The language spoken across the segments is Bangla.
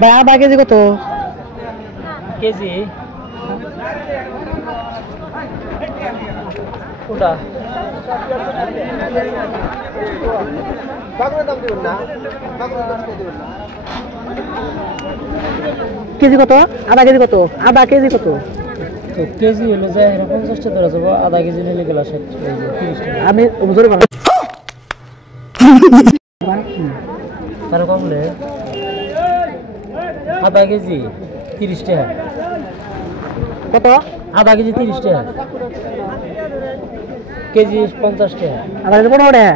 ভাই আদা কেজি কত? কেজি কোটা কেজি কত? আদা কেজি কত? আদা কেজি কত? তো কেজি হলে যায় 50 টাকা ধরা যাবো, আধা কেজি নিলে গেল 30 টাকা। আমি জোরে বললাম তাহলে কমলে আধা কেজি 30 টাকা। কত? আধা কেজি 30 টাকা, কেজি 50 টাকা। আদা কেজি 15 টাকা।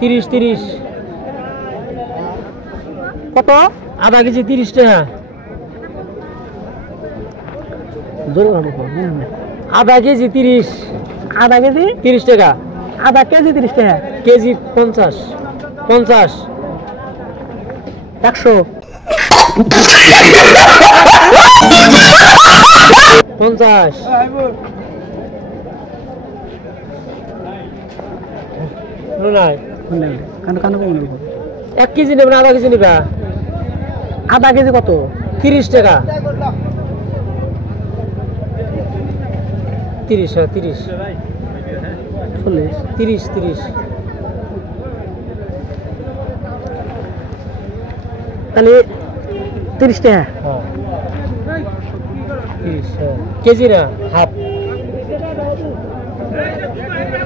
30 কত? আধা কেজি 30 টাকা। জোরে বললাম আধা কেজি 30, আধা কেজি 30 টাকা। আধা কেজি 30 টাকা। কেজি 50, 50, 100 50। নাই কান কান কম 1 কেজি নেবেন, আধা কেজি নেবা? আধা কেজি কত? 30 টাকা। 30, 30, 40 30, 30। তাহলে 30 টাকা। হ্যাঁ 30, কেজি না হাফ।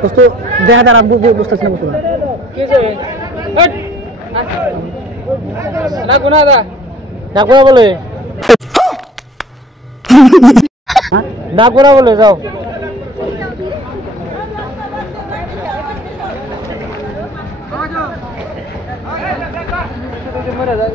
দোস্ত দেখা দাঁড়া বুঝতেছি না বুঝতে না বলে না করা বলে যাও। মরে যায়।